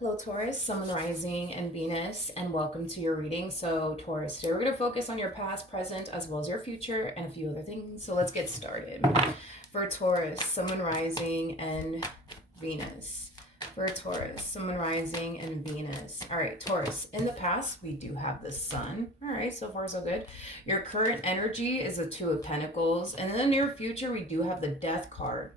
Hello, Taurus, Sun, Rising, and Venus, and welcome to your reading. So, Taurus, today we're going to focus on your past, present, as well as your future, and a few other things. So, let's get started. For Taurus, Sun, Rising, and Venus. For Taurus, Sun, Rising, and Venus. All right, Taurus, in the past, we do have the Sun. All right, so far so good. Your current energy is the Two of Pentacles, and in the near future, we do have the Death card.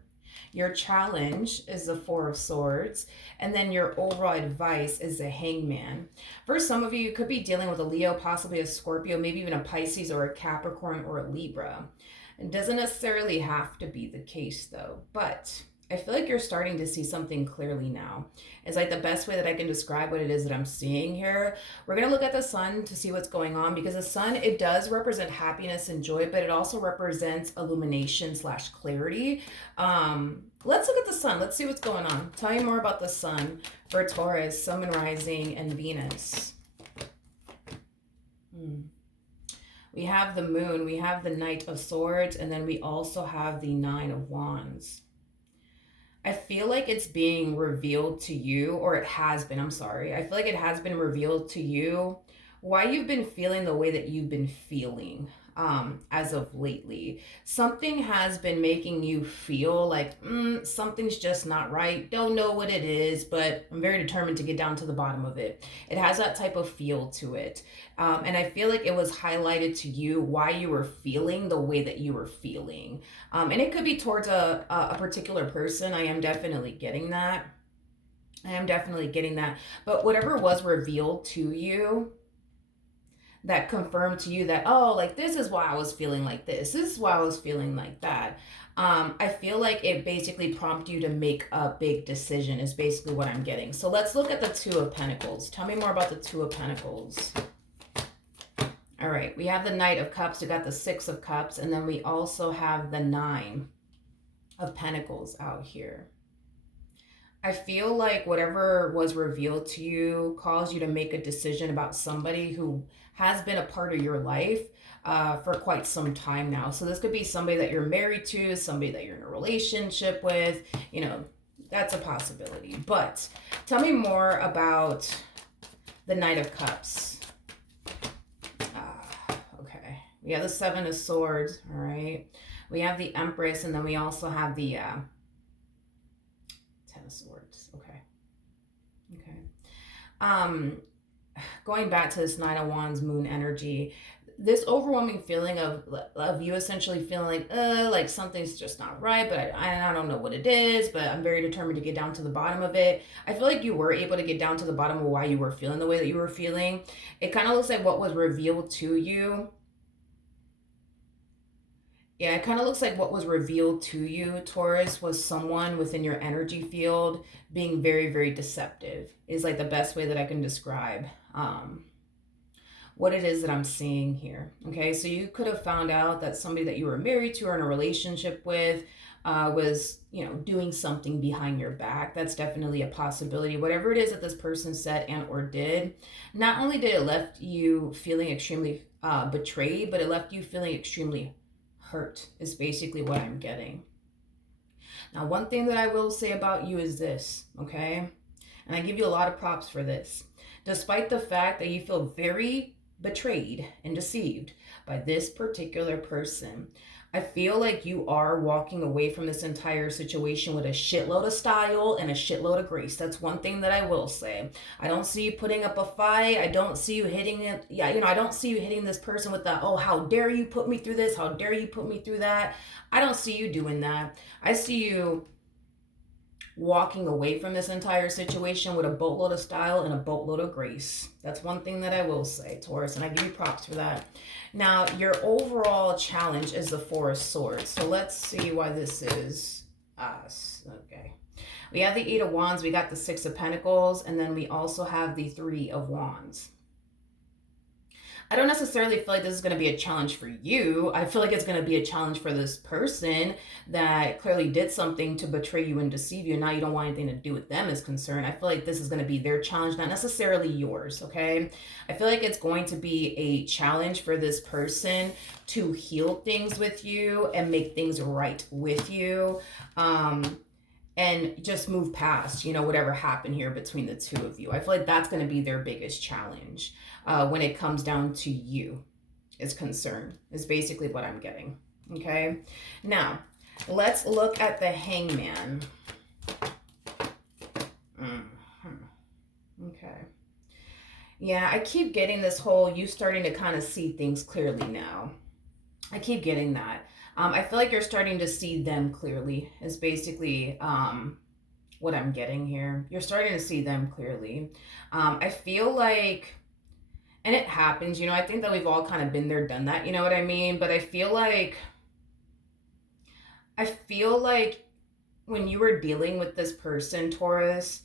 Your challenge is the Four of Swords, and then your overall advice is the Hangman. For some of you, you could be dealing with a Leo, possibly a Scorpio, maybe even a Pisces or a Capricorn or a Libra. It doesn't necessarily have to be the case though, but I feel like you're starting to see something clearly now. It's like the best way that I can describe what it is that I'm seeing here. We're going to look at the sun to see what's going on, because the sun, it does represent happiness and joy, but it also represents illumination slash clarity. Let's look at the sun. Let's see what's going on. Tell me more about the sun for Taurus, Sun, Rising, and Venus. We have the moon, we have the Knight of Swords, and then we also have the Nine of Wands. I feel like it's being revealed to you, or it has been, I'm sorry. I feel like it has been revealed to you why you've been feeling the way that you've been feeling as of lately. Something has been making you feel like something's just not right. Don't know what it is, but I'm very determined to get down to the bottom of it. It has that type of feel to it. And I feel like it was highlighted to you why you were feeling the way that you were feeling. And it could be towards a particular person. I am definitely getting that. But whatever was revealed to you, that confirmed to you that, oh, like this is why I was feeling like this is why I was feeling like that. I feel like it basically prompted you to make a big decision is basically what I'm getting. So let's look at the Two of Pentacles. Tell me more about the Two of Pentacles. All right, we have the Knight of Cups, we got the Six of Cups, and then we also have the Nine of Pentacles out here. I feel like whatever was revealed to you caused you to make a decision about somebody who has been a part of your life for quite some time now. So this could be somebody that you're married to, somebody that you're in a relationship with, you know, that's a possibility. But tell me more about the Knight of Cups. Okay, we have the Seven of Swords, all right. We have the Empress, and then we also have the Ten of Swords. Okay. Going back to this Nine of Wands moon energy, this overwhelming feeling of you essentially feeling like something's just not right, but I don't know what it is, but I'm very determined to get down to the bottom of it. I feel like you were able to get down to the bottom of why you were feeling the way that you were feeling. It kind of looks like what was revealed to you. Yeah, it kind of looks like what was revealed to you, Taurus, was someone within your energy field being very, very deceptive, is like the best way that I can describe what it is that I'm seeing here. Okay, so you could have found out that somebody that you were married to or in a relationship with was, you know, doing something behind your back. That's definitely a possibility. Whatever it is that this person said and or did, not only did it left you feeling extremely betrayed, but it left you feeling extremely hurt is basically what I'm getting. Now, one thing that I will say about you is this, okay? And I give you a lot of props for this. Despite the fact that you feel very betrayed and deceived by this particular person, I feel like you are walking away from this entire situation with a shitload of style and a shitload of grace. That's one thing that I will say. I don't see you putting up a fight. I don't see you hitting it. Yeah, you know, I don't see you hitting this person with the, oh, how dare you put me through this? How dare you put me through that? I don't see you doing that. I see you walking away from this entire situation with a boatload of style and a boatload of grace. That's one thing that I will say, Taurus, and I give you props for that. Now, your overall challenge is the Four of Swords. So let's see why this is us. Okay. We have the Eight of Wands, we got the Six of Pentacles, and then we also have the Three of Wands. I don't necessarily feel like this is going to be a challenge for you. I feel like it's going to be a challenge for this person that clearly did something to betray you and deceive you. Now you don't want anything to do with them as concerned. I feel like this is going to be their challenge, not necessarily yours, okay? I feel like it's going to be a challenge for this person to heal things with you and make things right with you. and just move past, whatever happened here between the two of you. I feel like that's going to be their biggest challenge when it comes down to you is concerned, is basically what I'm getting. Okay. Now, let's look at the Hangman. Okay. Yeah, I keep getting this whole you starting to kind of see things clearly now. I keep getting that. I feel like you're starting to see them clearly, is basically what I'm getting here. You're starting to see them clearly. I feel like, and it happens, I think that we've all kind of been there, done that, you know what I mean? But I feel like when you were dealing with this person, Taurus,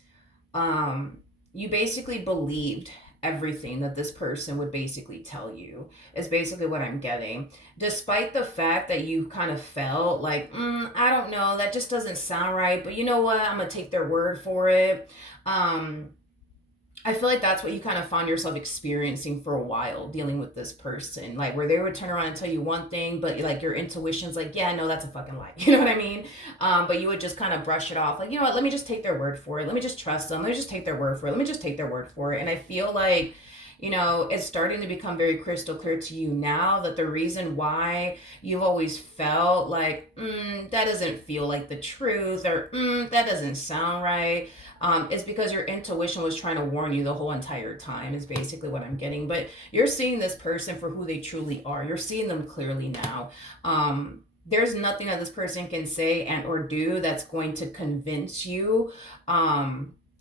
you basically believed everything that this person would basically tell you, is basically what I'm getting, despite the fact that you kind of felt like, I don't know, that just doesn't sound right, but you know what, I'm gonna take their word for it. I feel like that's what you kind of found yourself experiencing for a while dealing with this person, like where they would turn around and tell you one thing, but like your intuition's like, yeah, no, that's a fucking lie. You know what I mean? But you would just kind of brush it off, like, you know what? Let me just take their word for it. Let me just trust them. Let me just take their word for it. Let me just take their word for it. And I feel like, it's starting to become very crystal clear to you now that the reason why you've always felt like, that doesn't feel like the truth, or that doesn't sound right, is because your intuition was trying to warn you the whole entire time, is basically what I'm getting. But you're seeing this person for who they truly are. You're seeing them clearly now. There's nothing that this person can say and or do that's going to convince you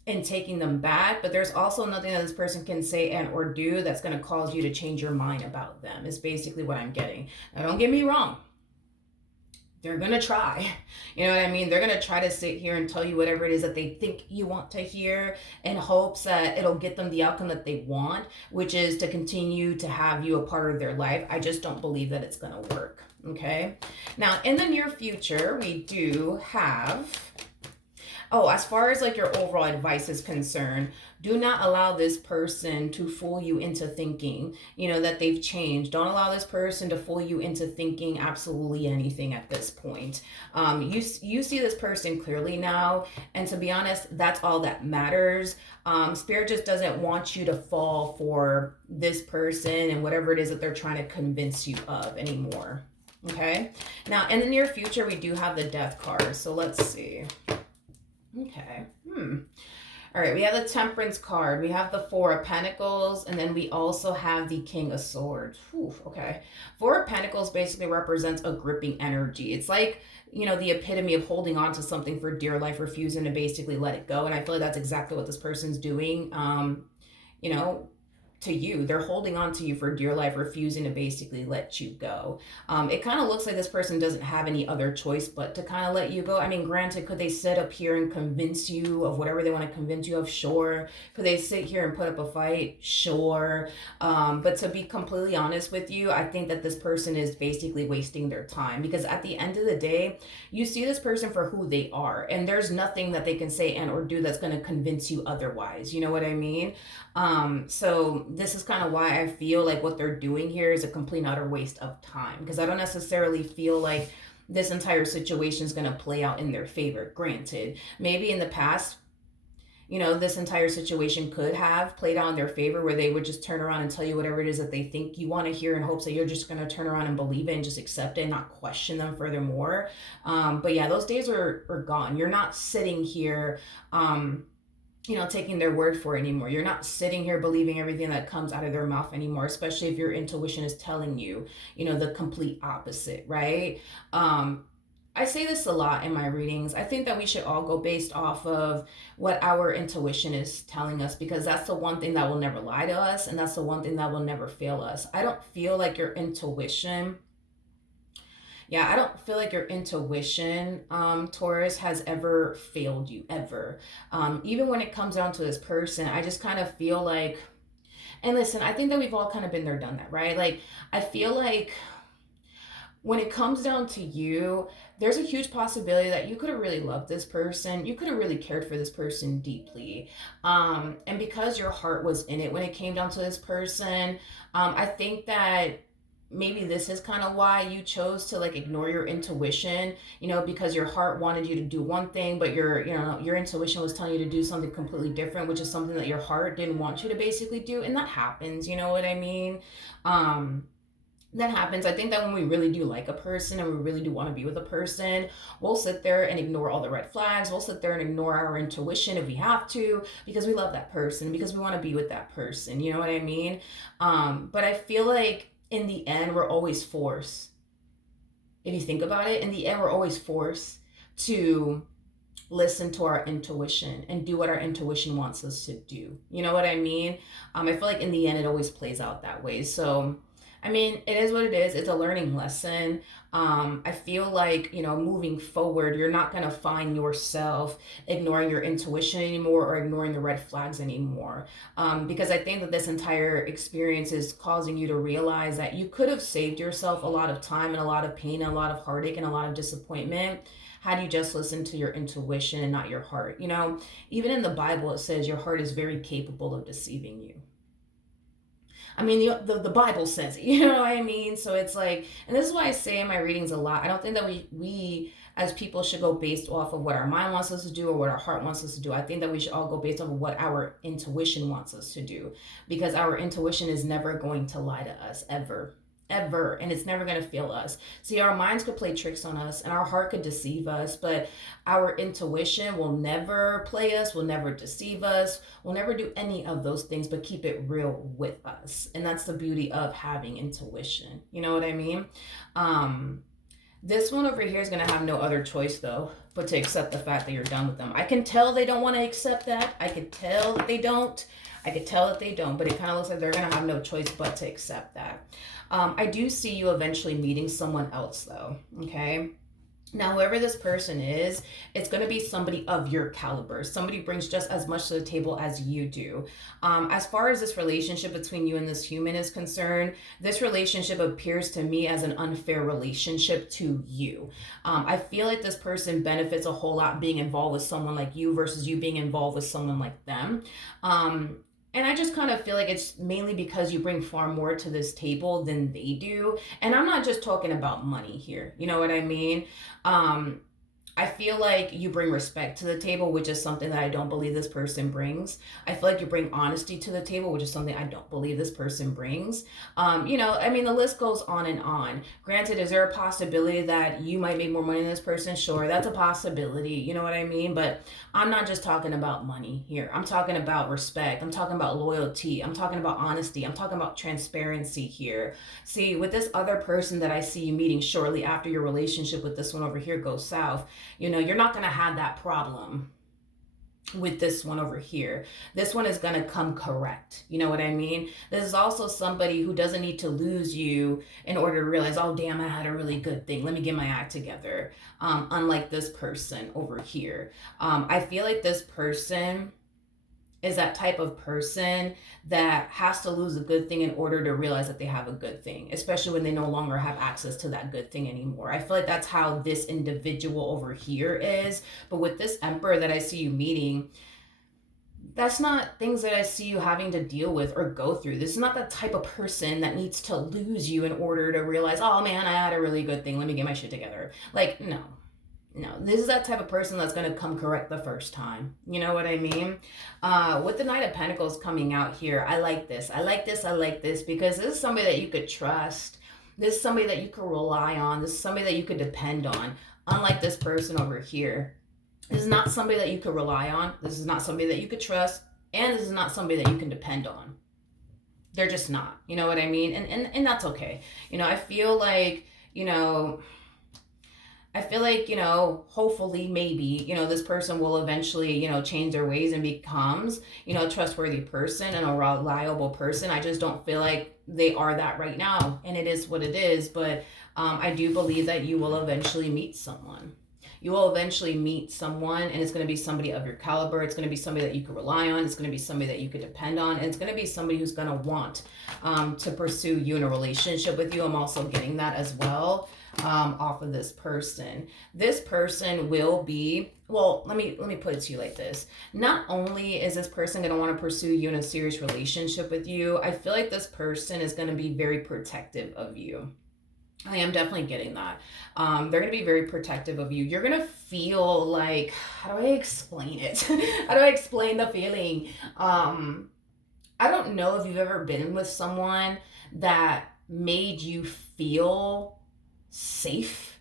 in taking them back, but there's also nothing that this person can say and or do that's going to cause you to change your mind about them, is basically what I'm getting. Now, don't get me wrong, they're going to try. You know what I mean? They're going to try to sit here and tell you whatever it is that they think you want to hear, in hopes that it'll get them the outcome that they want, which is to continue to have you a part of their life. I just don't believe that it's going to work. Okay. Now, in the near future, we do have, as far as like your overall advice is concerned, do not allow this person to fool you into thinking, that they've changed. Don't allow this person to fool you into thinking absolutely anything at this point. You see this person clearly now, and to be honest, that's all that matters. Spirit just doesn't want you to fall for this person and whatever it is that they're trying to convince you of anymore. Okay. Now, in the near future, we do have the Death card. So let's see. Okay. All right, we have the Temperance card. We have the Four of Pentacles, and then we also have the King of Swords. Whew, okay. Four of Pentacles basically represents a gripping energy. It's like, the epitome of holding on to something for dear life, refusing to basically let it go. And I feel like that's exactly what this person's doing. To you, they're holding on to you for dear life, refusing to basically let you go. It kind of looks like this person doesn't have any other choice but to kind of let you go. I mean, granted, could they sit up here and convince you of whatever they want to convince you of? Sure. Could they sit here and put up a fight? Sure. But to be completely honest with you, I think that this person is basically wasting their time, because at the end of the day, you see this person for who they are, and there's nothing that they can say and or do that's going to convince you otherwise. You know what I mean? So this is kind of why I feel like what they're doing here is a complete and utter waste of time, because I don't necessarily feel like this entire situation is going to play out in their favor. Granted, maybe in the past, this entire situation could have played out in their favor, where they would just turn around and tell you whatever it is that they think you want to hear, in hopes that you're just going to turn around and believe it and just accept it and not question them furthermore. But yeah, those days are gone. You're not sitting here taking their word for it anymore. You're not sitting here believing everything that comes out of their mouth anymore, especially if your intuition is telling you, the complete opposite, right? I say this a lot in my readings. I think that we should all go based off of what our intuition is telling us, because that's the one thing that will never lie to us, and that's the one thing that will never fail us. I don't feel like your intuition Taurus, has ever failed you, ever. Even when it comes down to this person, I just kind of feel like, and listen, I think that we've all kind of been there, done that, right? Like, I feel like when it comes down to you, there's a huge possibility that you could have really loved this person. You could have really cared for this person deeply. And because your heart was in it when it came down to this person, I think that maybe this is kind of why you chose to like ignore your intuition, because your heart wanted you to do one thing, but your intuition was telling you to do something completely different, which is something that your heart didn't want you to basically do. And that happens, you know what I mean? um that happens. I think that when we really do like a person and we really do want to be with a person, we'll sit there and ignore all the red flags. We'll sit there and ignore our intuition if we have to, because we love that person, because we want to be with that person. You know what I mean? But I feel like in the end, we're always forced. If you think about it, in the end, we're always forced to listen to our intuition and do what our intuition wants us to do. You know what I mean? I feel like in the end, it always plays out that way. So, I mean, it is what it is. It's a learning lesson. I feel like, moving forward, you're not going to find yourself ignoring your intuition anymore or ignoring the red flags anymore. Because I think that this entire experience is causing you to realize that you could have saved yourself a lot of time and a lot of pain and a lot of heartache and a lot of disappointment had you just listened to your intuition and not your heart. Even in the Bible, it says your heart is very capable of deceiving you. I mean, the Bible says it, you know what I mean? So it's like, and this is why I say in my readings a lot, I don't think that we as people should go based off of what our mind wants us to do or what our heart wants us to do. I think that we should all go based off of what our intuition wants us to do, because our intuition is never going to lie to us, ever, and it's never going to fail us. See, our minds could play tricks on us and our heart could deceive us, but our intuition will never play us, will never deceive us, will never do any of those things, but keep it real with us. And that's the beauty of having intuition. You know what I mean? This one over here is going to have no other choice though but to accept the fact that you're done with them. I can tell they don't want to accept that. I can tell that they don't. But it kind of looks like they're going to have no choice but to accept that. I do see you eventually meeting someone else though, okay? Now, whoever this person is, it's going to be somebody of your caliber. Somebody brings just as much to the table as you do. As far as this relationship between you and this human is concerned, this relationship appears to me as an unfair relationship to you. I feel like this person benefits a whole lot being involved with someone like you versus you being involved with someone like them. And I just kind of feel like it's mainly because you bring far more to this table than they do. And I'm not just talking about money here. You know what I mean? I feel like you bring respect to the table, which is something that I don't believe this person brings. I feel like you bring honesty to the table, which is something I don't believe this person brings. I mean, the list goes on and on. Granted, is there a possibility that you might make more money than this person? Sure, that's a possibility. You know what I mean? But I'm not just talking about money here. I'm talking about respect. I'm talking about loyalty. I'm talking about honesty. I'm talking about transparency here. See, with this other person that I see you meeting shortly after your relationship with this one over here goes south, you're not going to have that problem with this one over here. This one is going to come correct. You know what I mean? This is also somebody who doesn't need to lose you in order to realize, oh, damn, I had a really good thing. Let me get my act together. Unlike this person over here. I feel like this person is that type of person that has to lose a good thing in order to realize that they have a good thing, especially when they no longer have access to that good thing anymore. I feel like that's how this individual over here is. But with this emperor that I see you meeting, that's not things that I see you having to deal with or go through. This is not the type of person that needs to lose you in order to realize, oh man, I had a really good thing. Let me get my shit together. Like, no, this is that type of person that's going to come correct the first time. You know what I mean? With the Knight of Pentacles coming out here, I like this because this is somebody that you could trust. This is somebody that you could rely on. This is somebody that you could depend on. Unlike this person over here. This is not somebody that you could rely on. This is not somebody that you could trust. And this is not somebody that you can depend on. They're just not. You know what I mean? And that's okay. I feel like, hopefully, maybe, this person will eventually, change their ways and becomes, a trustworthy person and a reliable person. I just don't feel like they are that right now. And it is what it is. But I do believe that you will eventually meet someone. You will eventually meet someone, and it's going to be somebody of your caliber. It's going to be somebody that you can rely on. It's going to be somebody that you could depend on. And it's going to be somebody who's going to want to pursue you in a relationship with you. I'm also getting that as well. off of this person. This person will be, well, let me put it to you like this. Not only is this person going to want to pursue you in a serious relationship with you, I feel like this person is going to be very protective of you. I am definitely getting that. They're going to be very protective of you. You're going to feel like, how do I explain it? How do I explain the feeling? I don't know if you've ever been with someone that made you feel safe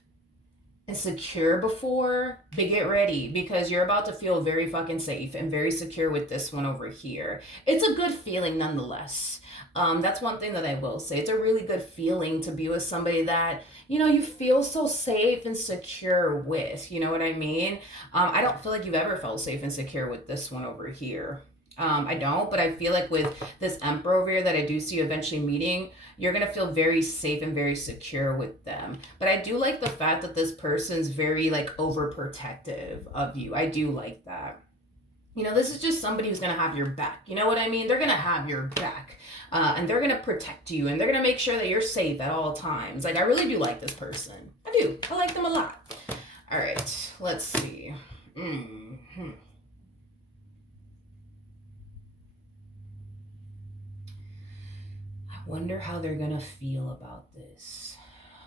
and secure before, but get ready because you're about to feel very fucking safe and very secure with this one over here. It's a good feeling nonetheless. That's one thing that I will say. It's a really good feeling to be with somebody that, you know, you feel so safe and secure with. You know what I mean? I don't feel like you've ever felt safe and secure with this one over here. I don't, but I feel like with this emperor over here that I do see you eventually meeting, you're going to feel very safe and very secure with them. But I do like the fact that this person's very like overprotective of you. I do like that. You know, this is just somebody who's going to have your back. You know what I mean? They're going to have your back. And they're going to protect you. And they're going to make sure that you're safe at all times. Like, I really do like this person. I do. I like them a lot. All right. Let's see. Mm-hmm. I wonder how they're going to feel about this.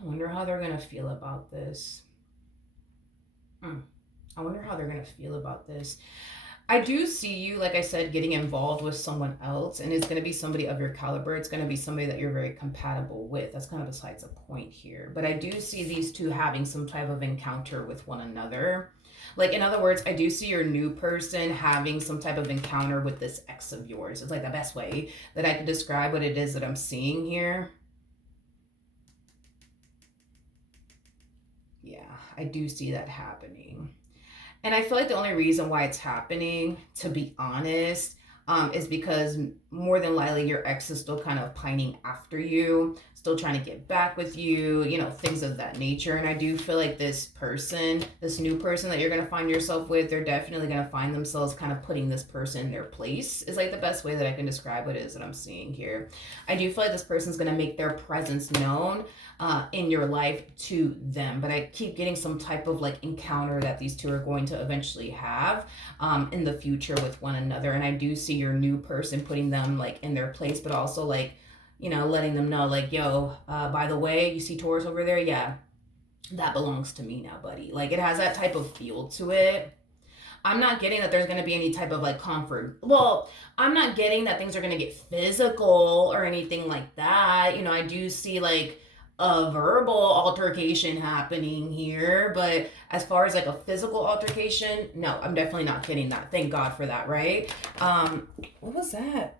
I wonder how they're going to feel about this. I wonder how they're going to feel about this. I do see you, like I said, getting involved with someone else, and it's going to be somebody of your caliber. It's going to be somebody that you're very compatible with. That's kind of besides the point here. But I do see these two having some type of encounter with one another. Like, in other words, I do see your new person having some type of encounter with this ex of yours. It's like the best way that I could describe what it is that I'm seeing here. Yeah, I do see that happening. And I feel like the only reason why it's happening, to be honest, is because more than likely your ex is still kind of pining after you, still trying to get back with you, you know, things of that nature. And I do feel like this person, this new person that you're going to find yourself with, they're definitely going to find themselves kind of putting this person in their place is like the best way that I can describe what it is that I'm seeing here. I do feel like this person's going to make their presence known in your life to them. But I keep getting some type of like encounter that these two are going to eventually have in the future with one another. And I do see your new person putting them like in their place, but also like, you know, letting them know like, yo, by the way, you see Taurus over there? Yeah, that belongs to me now, buddy. Like it has that type of feel to it. I'm not getting that there's going to be any type of like comfort. Well, I'm not getting that things are going to get physical or anything like that. You know, I do see like a verbal altercation happening here, but as far as like a physical altercation, no, I'm definitely not getting that. Thank God for that, right? What was that?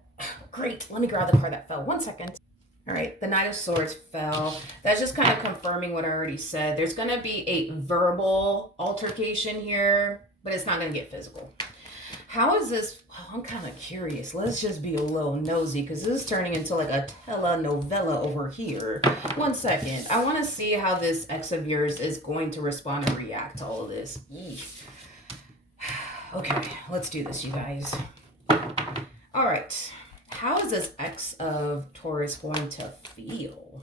Great. Let me grab the card that fell. 1 second. All right, the Knight of Swords fell. That's just kind of confirming what I already said. There's going to be a verbal altercation here, but it's not going to get physical. How is this? Well, I'm kind of curious. Let's just be a little nosy because this is turning into like a telenovela over here. 1 second. I want to see how this ex of yours is going to respond and react to all of this. Okay, let's do this, you guys. All right. How is this ex of Taurus going to feel?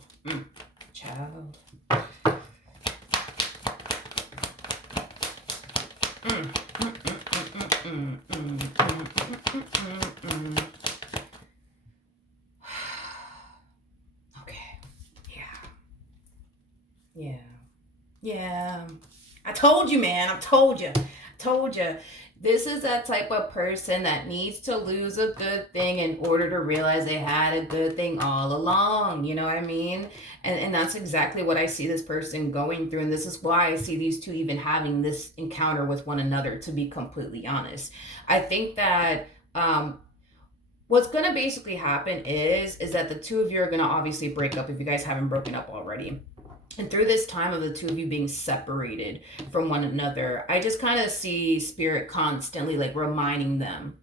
Child. Okay. Yeah. I told you, man. I told you. This is that type of person that needs to lose a good thing in order to realize they had a good thing all along. You know what I mean? And that's exactly what I see this person going through. And this is why I see these two even having this encounter with one another, to be completely honest. I think that what's going to basically happen is that the two of you are going to obviously break up if you guys haven't broken up already. And through this time of the two of you being separated from one another, I just kind of see Spirit constantly like reminding them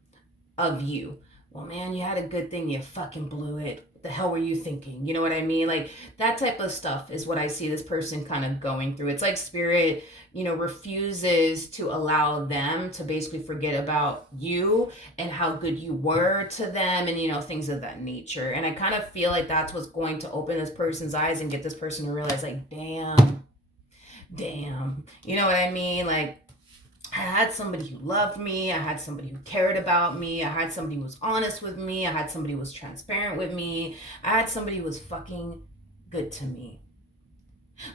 of you. Well, man, you had a good thing. You fucking blew it. the hell were you thinking? You know what I mean? Like that type of stuff is what I see this person kind of going through. It's like spirit, refuses to allow them to basically forget about you and how good you were to them and, things of that nature. And I kind of feel like that's what's going to open this person's eyes and get this person to realize, like, damn. You know what I mean? Like, I had somebody who loved me. I had somebody who cared about me. I had somebody who was honest with me. I had somebody who was transparent with me. I had somebody who was fucking good to me.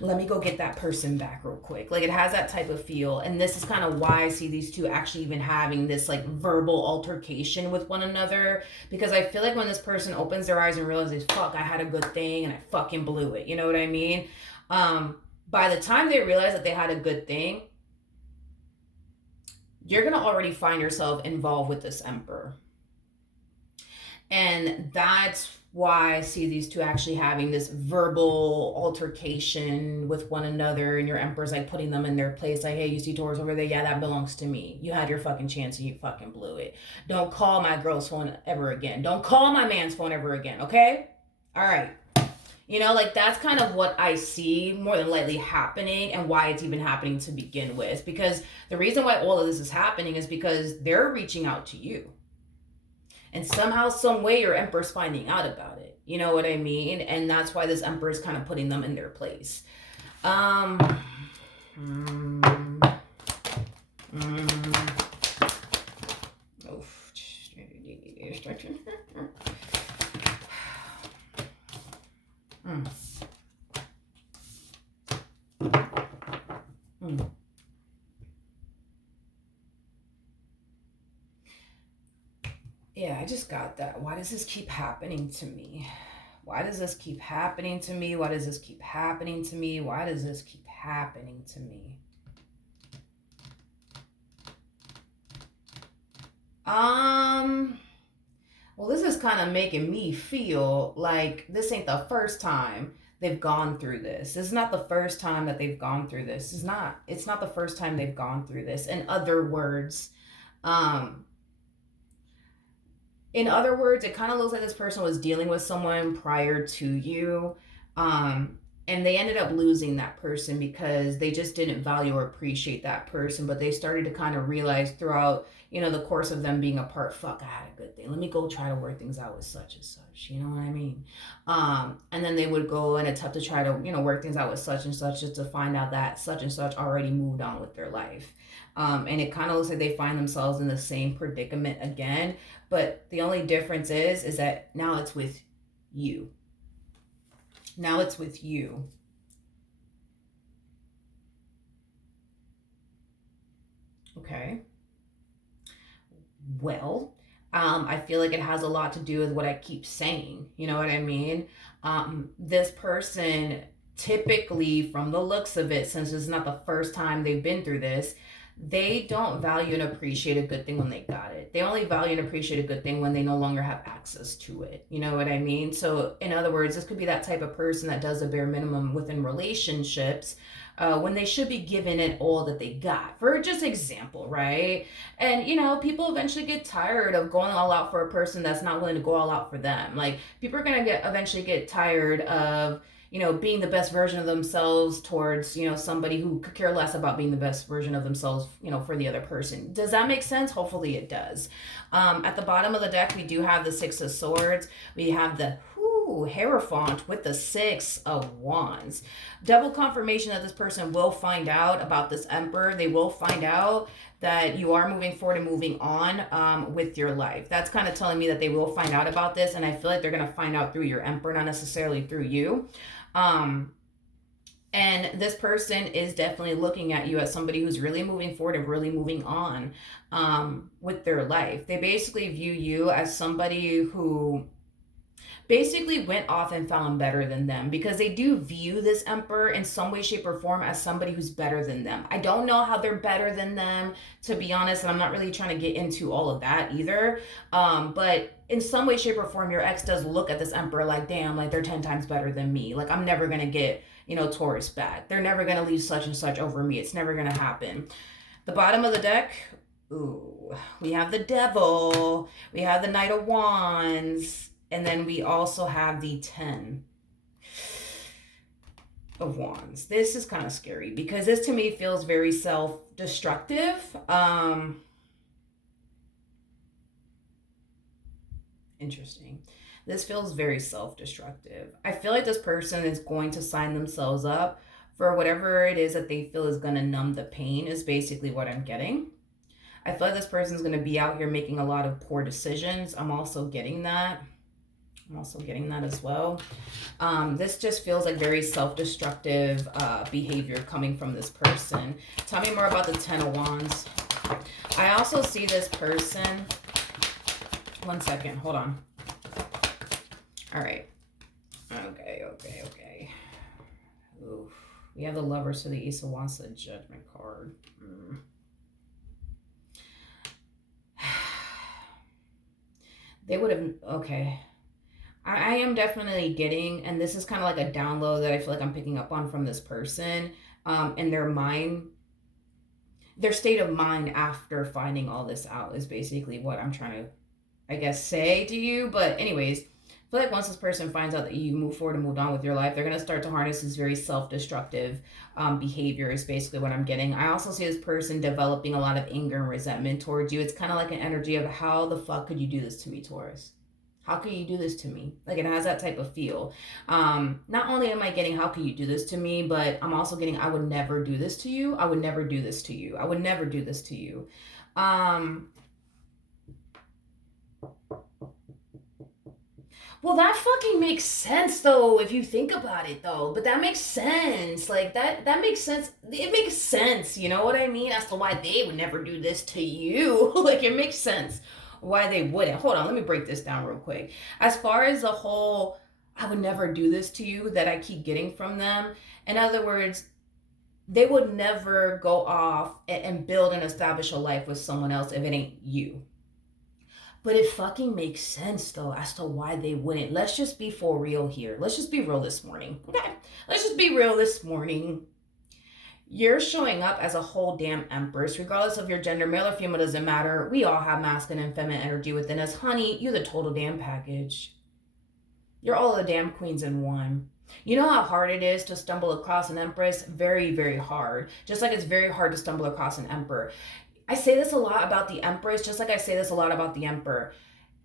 Let me go get that person back real quick. Like, it has that type of feel. And this is kind of why I see these two actually even having this like verbal altercation with one another. Because I feel like when this person opens their eyes and realizes, fuck, I had a good thing and I fucking blew it. You know what I mean? By the time they realize that they had a good thing, you're going to already find yourself involved with this emperor. And that's why I see these two actually having this verbal altercation with one another, and your emperor's like putting them in their place, like, hey, you see Taurus over there? Yeah, that belongs to me. You had your fucking chance and you fucking blew it. Don't call my girl's phone ever again. Don't call my man's phone ever again, okay? All right. Like that's kind of what I see more than likely happening, and why it's even happening to begin with. Because the reason why all of this is happening is because they're reaching out to you. And somehow, some way, your emperor's finding out about it. You know what I mean? And that's why this emperor is kind of putting them in their place. Oh, Yeah, I just got that. Why does this keep happening to me? Why does this keep happening to me? Why does this keep happening to me? Why does this keep happening to me? Well, this is kind of making me feel like this ain't the first time they've gone through this. This is not the first time that they've gone through this. It's not the first time they've gone through this. In other words, it kind of looks like this person was dealing with someone prior to you. And they ended up losing that person because they just didn't value or appreciate that person. But they started to kind of realize throughout, the course of them being apart, fuck, I had a good thing. Let me go try to work things out with such and such. You know what I mean? And then they would go and attempt to try to, work things out with such and such, just to find out that such and such already moved on with their life. And it kind of looks like they find themselves in the same predicament again. But the only difference is that now it's with you. Now it's with you. Okay. Well, I feel like it has a lot to do with what I keep saying. You know what I mean? This person, typically, from the looks of it, since it's not the first time they've been through this, they don't value and appreciate a good thing when they got it. They only value and appreciate a good thing when they no longer have access to it. You know what I mean? So in other words, this could be that type of person that does the bare minimum within relationships, when they should be given it all that they got. For just example, right? And people eventually get tired of going all out for a person that's not willing to go all out for them. Like, people are gonna eventually get tired of being the best version of themselves towards, somebody who could care less about being the best version of themselves, for the other person. Does that make sense? Hopefully it does. At the bottom of the deck, we do have the Six of Swords. We have the Hierophant with the Six of Wands. Double confirmation that this person will find out about this Emperor. They will find out that you are moving forward and moving on with your life. That's kind of telling me that they will find out about this, and I feel like they're going to find out through your Emperor, not necessarily through you. And this person is definitely looking at you as somebody who's really moving forward and really moving on with their life. They basically view you as somebody who basically went off and found better than them, because they do view this Emperor in some way, shape, or form as somebody who's better than them. I don't know how they're better than them, to be honest, and I'm not really trying to get into all of that either. But in some way, shape, or form, your ex does look at this Emperor like, damn, like they're 10 times better than me. Like, I'm never going to get, Taurus back. They're never going to leave such and such over me. It's never going to happen. The bottom of the deck, we have the Devil. We have the Knight of Wands. And then we also have the 10 of Wands. This is kind of scary because this to me feels very self-destructive. Interesting. This feels very self-destructive. I feel like this person is going to sign themselves up for whatever it is that they feel is going to numb the pain, is basically what I'm getting. I feel like this person is going to be out here making a lot of poor decisions. I'm also getting that. As well. This just feels like very self-destructive behavior coming from this person. Tell me more about the 10 of Wands. I also see this person. One second. Hold on. All right. Okay. Oof. We have the Lovers to the Ace of Wands, the Judgment card. They would have... Okay. I am definitely getting, and this is kind of like a download that I feel like I'm picking up on from this person, and their mind, their state of mind after finding all this out is basically what I'm trying to, I guess, say to you. But anyways, I feel like once this person finds out that you move forward and moved on with your life, they're going to start to harness this very self-destructive behavior is basically what I'm getting. I also see this person developing a lot of anger and resentment towards you. It's kind of like an energy of, how the fuck could you do this to me, Taurus? How can you do this to me? Like, it has that type of feel. Not only am I getting, how can you do this to me, but I'm also getting, I would never do this to you. I would never do this to you. I would never do this to you. Well, that fucking makes sense, though, if you think about it, though. But that makes sense. Like, that makes sense. It makes sense, you know what I mean? As to why they would never do this to you. Like, it makes sense why they wouldn't. Hold on, let me break this down real quick. As far as the whole, I would never do this to you, that I keep getting from them, in other words, they would never go off and build and establish a life with someone else if it ain't you. But it fucking makes sense, though, as to why they wouldn't. Let's just be for real here. Let's just be real this morning. Okay, let's just be real this morning. You're showing up as a whole damn empress, regardless of your gender, male or female, doesn't matter. We all have masculine and feminine energy within us. Honey, you're the total damn package. You're all the damn queens in one. You know how hard it is to stumble across an empress? Very, very hard. Just like it's very hard to stumble across an emperor. I say this a lot about the empress, just like I say this a lot about the emperor.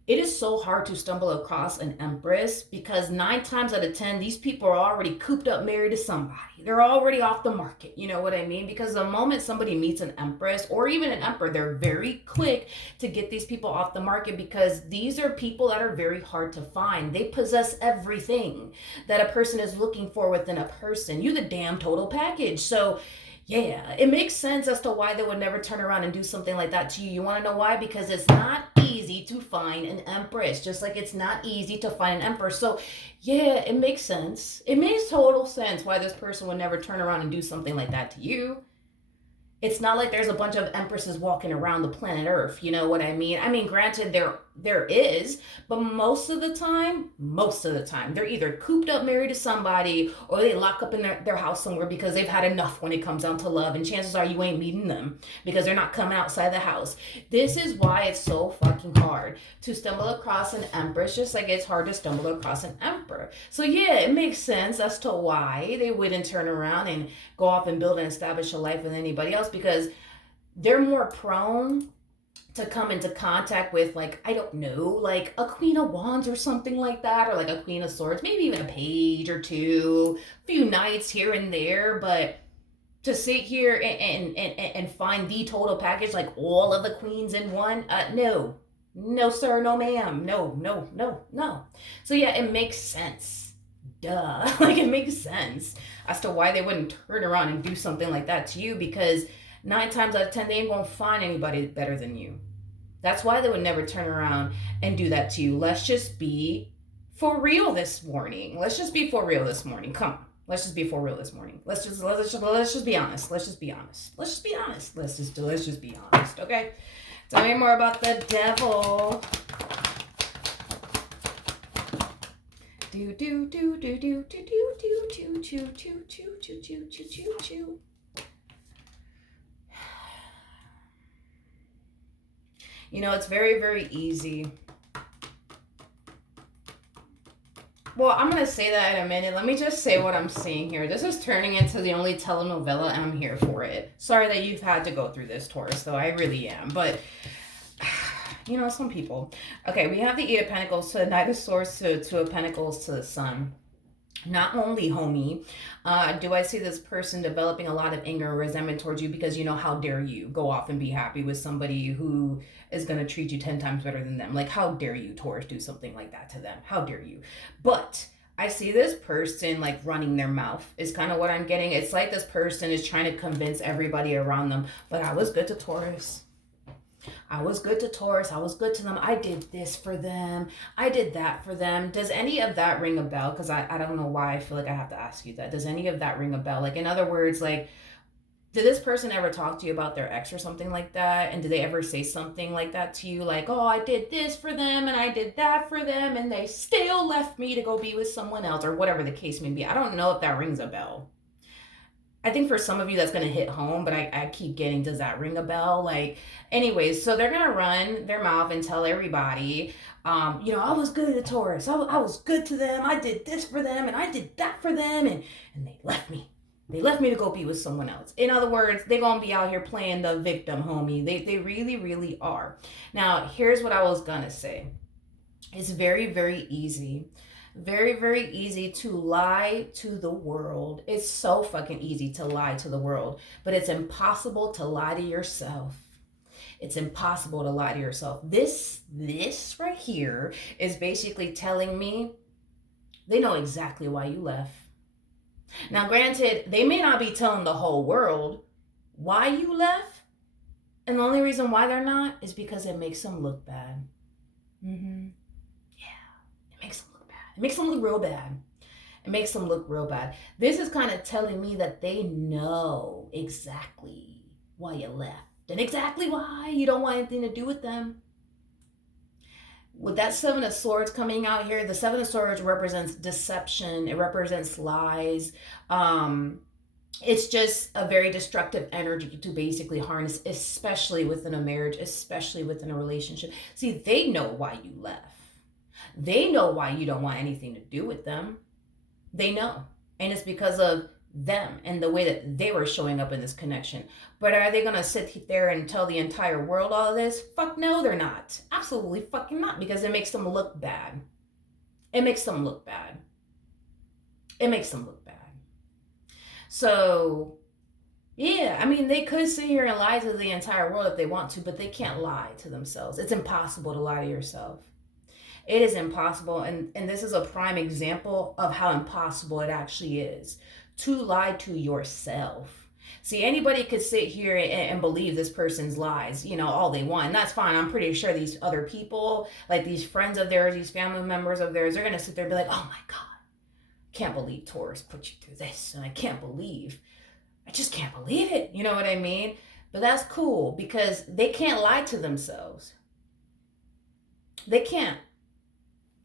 It is so hard to stumble across an empress because 9 times out of 10, these people are already cooped up, married to somebody. They're already off the market. You know what I mean? Because the moment somebody meets an empress or even an emperor, they're very quick to get these people off the market because these are people that are very hard to find. They possess everything that a person is looking for within a person. You're the damn total package. So yeah, it makes sense as to why they would never turn around and do something like that to you. You want to know why? Because it's not easy to find an empress, just like it's not easy to find an emperor. So yeah, it makes sense. It makes total sense why this person would never turn around and do something like that to you. It's not like there's a bunch of empresses walking around the planet Earth. You know what I mean? I mean, granted, there is, but most of the time, they're either cooped up, married to somebody, or they lock up in their house somewhere because they've had enough when it comes down to love. And chances are you ain't meeting them because they're not coming outside the house. This is why it's so fucking hard to stumble across an empress, just like it's hard to stumble across an emperor. So yeah, it makes sense as to why they wouldn't turn around and go off and build and establish a life with anybody else, because they're more prone to come into contact with, like, I don't know, like a Queen of Wands or something like that, or like a Queen of Swords, maybe even a page or two, a few knights here and there. But to sit here and find the total package, like all of the queens in one, no sir, no ma'am, no. So yeah, it makes sense. Duh. Like, it makes sense as to why they wouldn't turn around and do something like that to you, because 9 times out of 10, they ain't gonna find anybody better than you. That's why they would never turn around and do that to you. Let's just be for real this morning. Let's just be for real this morning. Come on. Let's just be for real this morning. Let's just be honest. Let's just be honest. Let's just be honest. Okay. Tell me more about the devil. Do do do do do do do do do do do do do do do do. You know, it's very, very easy Well, I'm going to say that in a minute. Let me just say what I'm seeing here. This is turning into the only telenovela, and I'm here for it. Sorry that you've had to go through this, Taurus, though. I really am. But, you know, some people. Okay, we have the Eight of Pentacles to the Knight of Swords to Two of Pentacles to the Sun. Not only, homie, do I see this person developing a lot of anger and resentment towards you because, you know, how dare you go off and be happy with somebody who is going to treat you 10 times better than them. Like, how dare you, Taurus, do something like that to them? How dare you? But I see this person like running their mouth is kind of what I'm getting. It's like this person is trying to convince everybody around them, but I was good to Taurus. I was good to Taurus. I was good to them. I did this for them. I did that for them. Does any of that ring a bell? Because I don't know why I feel like I have to ask you that. Does any of that ring a bell? Like, in other words, like, did this person ever talk to you about their ex or something like that? And did they ever say something like that to you? Like, oh, I did this for them and I did that for them and they still left me to go be with someone else, or whatever the case may be. I don't know if that rings a bell. I think for some of you that's going to hit home, but I keep getting, does that ring a bell? Like, anyways, so they're going to run their mouth and tell everybody, you know, I was good to Taurus. I was good to them. I did this for them and I did that for them. And they left me. They left me to go be with someone else. In other words, they're going to be out here playing the victim, homie. They really, really are. Now, here's what I was going to say. It's very, very easy. Very, very easy to lie to the world. It's so fucking easy to lie to the world, but it's impossible to lie to yourself. It's impossible to lie to yourself. This right here is basically telling me they know exactly why you left. Now, granted, they may not be telling the whole world why you left, and the only reason why they're not is because it makes them look bad. Yeah, it makes them look bad. It makes them look real bad. It makes them look real bad. This is kind of telling me that they know exactly why you left and exactly why you don't want anything to do with them. With that Seven of Swords coming out here, the Seven of Swords represents deception. It represents lies. It's just a very destructive energy to basically harness, especially within a marriage, especially within a relationship. See, they know why you left. They know why you don't want anything to do with them. They know. And it's because of them and the way that they were showing up in this connection. But are they going to sit there and tell the entire world all of this? Fuck no, they're not. Absolutely fucking not, because it makes them look bad. It makes them look bad. It makes them look bad. So, yeah, I mean, they could sit here and lie to the entire world if they want to, but they can't lie to themselves. It's impossible to lie to yourself. It is impossible, and this is a prime example of how impossible it actually is to lie to yourself. See, anybody could sit here and believe this person's lies, you know, all they want, and that's fine. I'm pretty sure these other people, like these friends of theirs, these family members of theirs, they're going to sit there and be like, oh my God, can't believe Taurus put you through this, and I just can't believe it. You know what I mean? But that's cool, because they can't lie to themselves. They can't.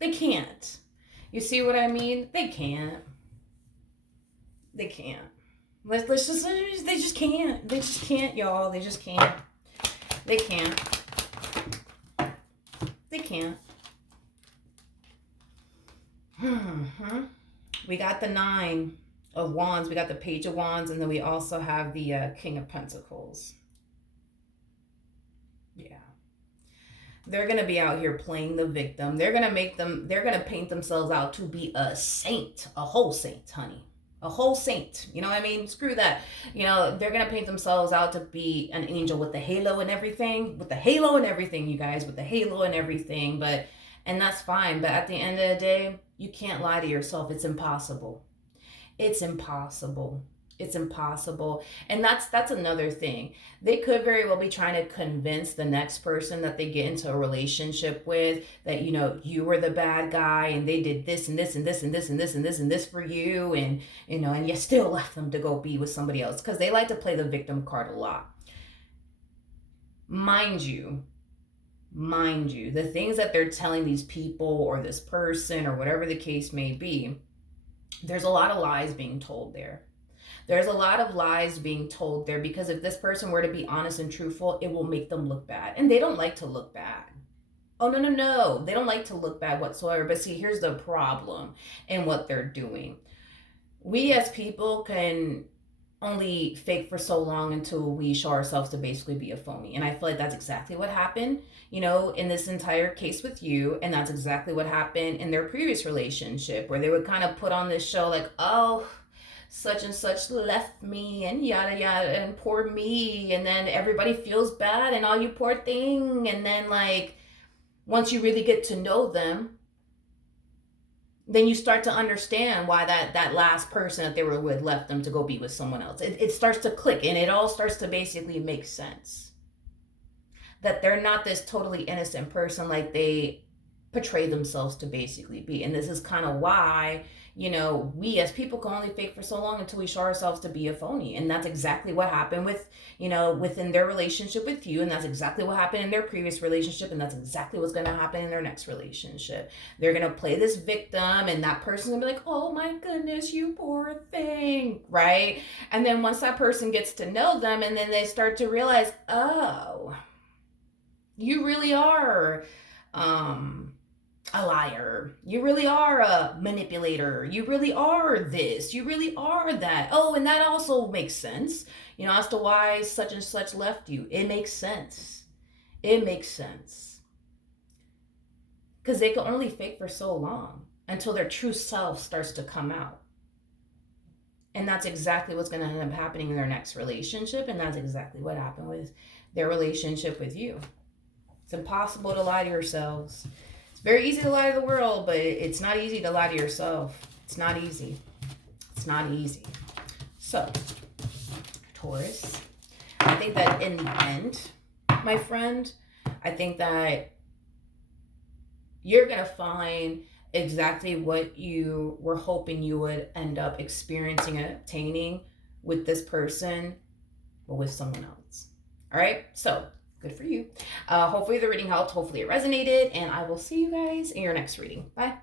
They can't. You see what I mean? They can't. They can't. They just can't. They just can't, y'all. They just can't. They can't. They can't. We got the Nine of Wands. We got the Page of Wands. And then we also have the King of Pentacles. Yeah. They're going to be out here playing the victim. They're going to paint themselves out to be a saint, a whole saint, honey. A whole saint. You know what I mean? Screw that. You know, they're going to paint themselves out to be an angel with the halo and everything. With the halo and everything, you guys. With the halo and everything. And that's fine. But at the end of the day, you can't lie to yourself. It's impossible. It's impossible. It's impossible. And that's another thing. They could very well be trying to convince the next person that they get into a relationship with that, you know, you were the bad guy and they did this and this and this and this and this and this and this for you, and you know, and you still left them to go be with somebody else, because they like to play the victim card a lot. Mind you, the things that they're telling these people or this person or whatever the case may be, there's a lot of lies being told there. There's a lot of lies being told there, because if this person were to be honest and truthful, it will make them look bad. And they don't like to look bad. Oh, no, no, no. They don't like to look bad whatsoever. But see, here's the problem in what they're doing. We as people can only fake for so long until we show ourselves to basically be a phony. And I feel like that's exactly what happened, in this entire case with you. And that's exactly what happened in their previous relationship, where they would kind of put on this show like, oh, such and such left me and yada yada and poor me. And then everybody feels bad and all you poor thing. And then, like, once you really get to know them, then you start to understand why that last person that they were with left them to go be with someone else. It starts to click, and it all starts to basically make sense that they're not this totally innocent person like they portray themselves to basically be. And this is kind of why, we as people can only fake for so long until we show ourselves to be a phony. And that's exactly what happened with, within their relationship with you. And that's exactly what happened in their previous relationship. And that's exactly what's going to happen in their next relationship. They're going to play this victim, and that person's going to be like, oh my goodness, you poor thing, right? And then once that person gets to know them, and then they start to realize, oh, you really are, a liar. You really are a manipulator. You really are this. You really are that. Oh, and that also makes sense, as to why such and such left you. It makes sense. It makes sense. Because they can only fake for so long until their true self starts to come out. And that's exactly what's going to end up happening in their next relationship. And that's exactly what happened with their relationship with you. It's impossible to lie to yourselves. It's very easy to lie to the world, but it's not easy to lie to yourself. It's not easy. It's not easy. So, Taurus, I think that in the end, my friend, I think that you're going to find exactly what you were hoping you would end up experiencing and obtaining with this person or with someone else. All right? So, good for you. Hopefully the reading helped. Hopefully it resonated. And I will see you guys in your next reading. Bye.